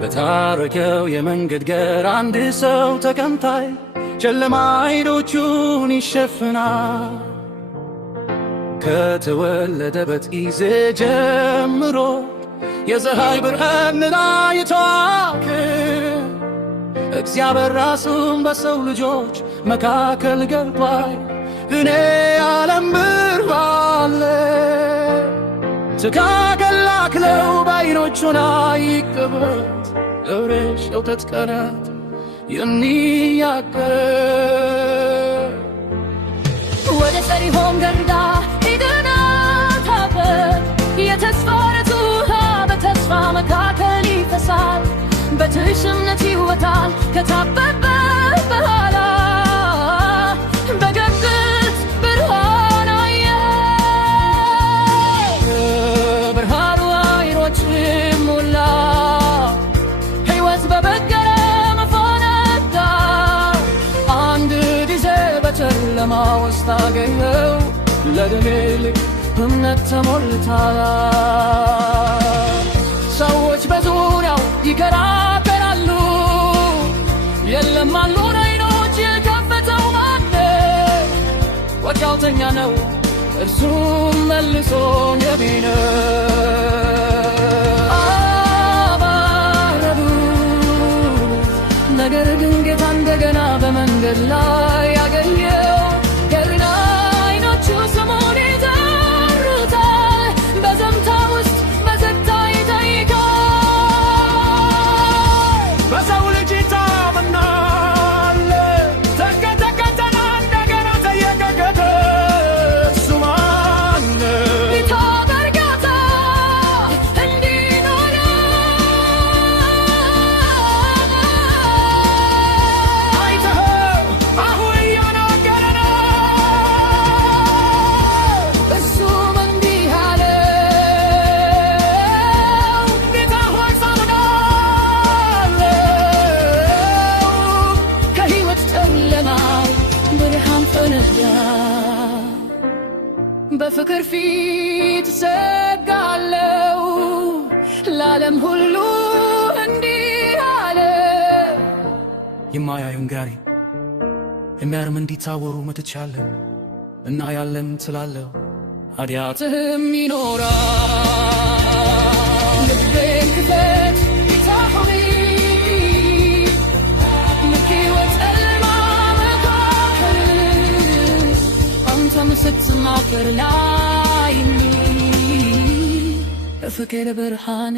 በታረከው የመንገድ ገር አንድ ሰው ተቀምጣይ ጨለማ አይኖቹን ይሸፍናል። ከተወለደበት ጊዜ ጀምሮ የፀሐይ ብርሃንን አይቷል። እግዚአብሔር ራሱን በሰው ልጆች መካከል ገልጧል። እኔ ዓለም ብርሃን ተካከላክለው በዓይኖቹና ይቅበት እሬሽ የውተት ቀናት የሚያገር ወደ ሰሪሆም ገንዳ ሂድና ታበል የተስፋ ረት ውሃ በተስፋ መካከል ይፈሳል። በትዕሽነት ይወጣል ከታበበ በኋላ በግብት ብርሃን አየ። ብርሃኑ አይኖች ሞላ ሕይወት በበቀለ መፈነዳ። አንድ ጊዜ በጨለማ ውስጥ አገኘው ለድል እምነት ተሞልታ። ሰዎች በዙሪያው ይከራከራሉ፣ የለም አሉን አይኖች የከፈተው ማነው? ወዲያውተኛ ነው እርሱም መልሶ የሚነ አባረሩ። ነገር ግን ጌታ እንደገና በመንገድ ላይ ያገኘው ገርና አይኖቹ ስሙን ይጠሩታል። በዘምታ ውስጥ በዘግታ ይጠይቃል። በሰው ልጅ ታምናል ተከተከተና እንደገና ተየቀቀተ እሱ ማነው? ጌታ በእርጋታ እንዲኖር አይተኸው አሁን እየናገረ ነው። እሱም እንዲህ አለ፣ ጌታ ሆይ ሳምናለሁ። ከሕይወት ጨለማ ብርሃን ፈነዳ። በፍቅር ፊት እሰግዳለሁ፣ ለዓለም ሁሉ እንዲህ አለ። የማያዩን ጋሪ የሚያርም እንዲታወሩ መጥቻለሁ እና ያለም ስላለው ኃጢአትህም ይኖራል። ልቤን ክፈት ጌታ ሆይ፣ ሕይወት ጨለማ መካከል አንተም ስትናገር ላይ በፍቅር ብርሃን